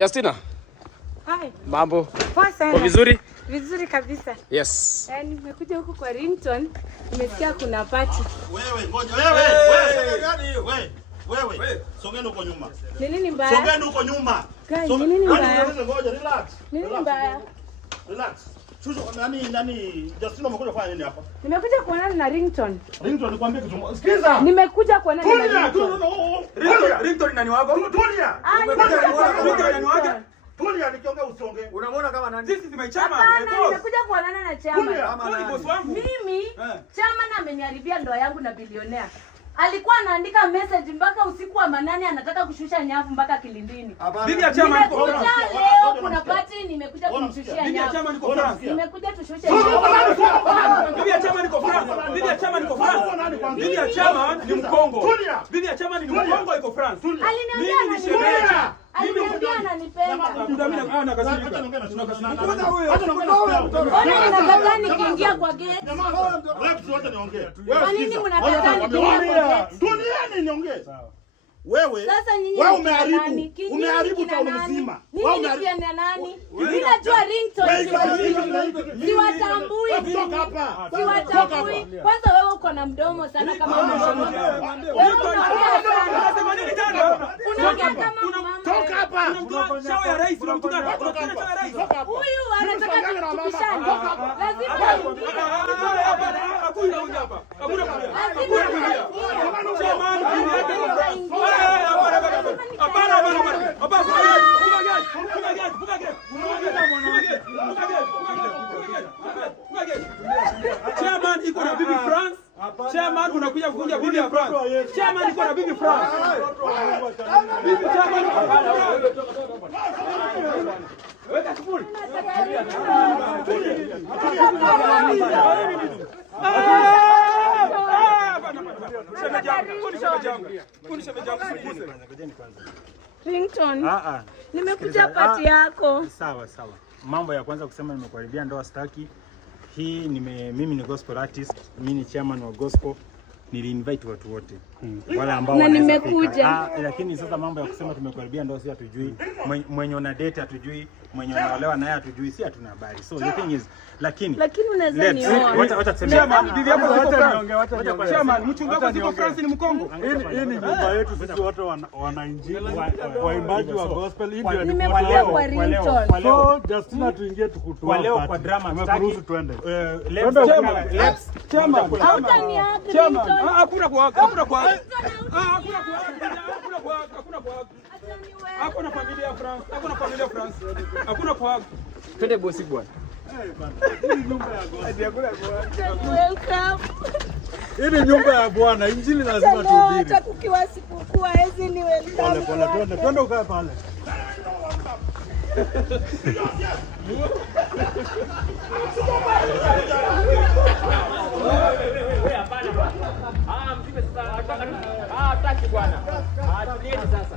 Justina. Hi. Mambo. Poa sana. Kwa vizuri? Vizuri kabisa. Yes. Nimekuja huku kwa ringtone. Nimesikia kuna party. Wewe ngoja wewe. Songeni huko nyuma. Ni nini mbaya? Songeni huko nyuma. Guys, ni nini mbaya? Ngoja relax. Ni nini mbaya? Relax. Chuchu nani Justina umekuja kufanya nini hapa? Nimekuja kuonana na ringtone. Ringtone nikwambie kitu. Sikiza. Nimekuja kuonana na ringtone. Ringtone nani wako? Tulia. Ringtone nani wako? Tulia nikiongea usiongee. Unamwona kama nani? Sisi tumechama. Nimekuja kuonana na chama. Mimi chama na ameniharibia ndoa yangu na bilionea. Alikuwa anaandika message mpaka usiku wa manane anataka kushusha nyavu mpaka kilindini. Bibi ya chama niko France. Leo kuna party nimekuja kumshushia nyavu. Bibi ya chama niko France. Nimekuja tushushe nyavu. Bibi ya chama niko France. Bibi ya chama niko France. Bibi ya chama ni Mkongo. Bibi ya chama ni Mkongo iko France. Aliniambia ananipenda. Aliniambia ananipenda. Mimi nakasirika. Ona ninakataa nikiingia kwa gate. Wacha niongee. Kwa nini mnakataa nikiingia kwa gate? Tulieni niongee. Wewe umeharibu tauni mzima. Wewe unapia na nani? Mimi najua ringtone. Siwatambui. Toka hapa. Siwatambui. Kwanza wewe uko na mdomo sana kama mdomo. Wewe unasema nini tena? Unaongea kama mama. Toka hapa. Shao ya rais unamtukana. Huyu anataka kutukishana. Lazima hakuna huyu hapa. Hakuna kulia. Chairman iko na bibi France. Chairman unakuja kuvunja bibi ya France. Chairman iko na bibi France. Bibi chairman. Weka kufuli. ringtone. Nimekuja party yako. Sawa. Mambo ya kwanza kusema nimekuharibia ndoa staki. Hii mimi ni gospel artist, mimi ni chairman wa gospel. Nili-invite watu wote. Wale ambao na nimekuja. Lakini sasa mambo ya kusema tumekuharibia ndoa si hatujui. Mwenye una date hatujui, mwenye unaolewa naye hatujui, si hatuna habari. So the thing is lakini unaweza niona. Wacha tuseme. Chairman, bibi yako ziko France. Chairman, mchungaji wako ziko France ni Mkongo. Hii ni nyumba yetu sisi wote wana injili, waimbaji wa gospel. Hii ndio nimekuja kwa ringtone. So Justina tuingie tukutoa leo kwa drama tukuruhusu twende. Chairman, Chairman, hakuna kuaga. Hakuna familia ya France. Hakuna kuaga. Twende bosi bwana. Hii ni nyumba ya Bwana, injili lazima tuhubiri. Hata kukiwa sikukuu hizi ni welcome. Pole, twende ukae pale. Hataki bwana. Tulieni sasa.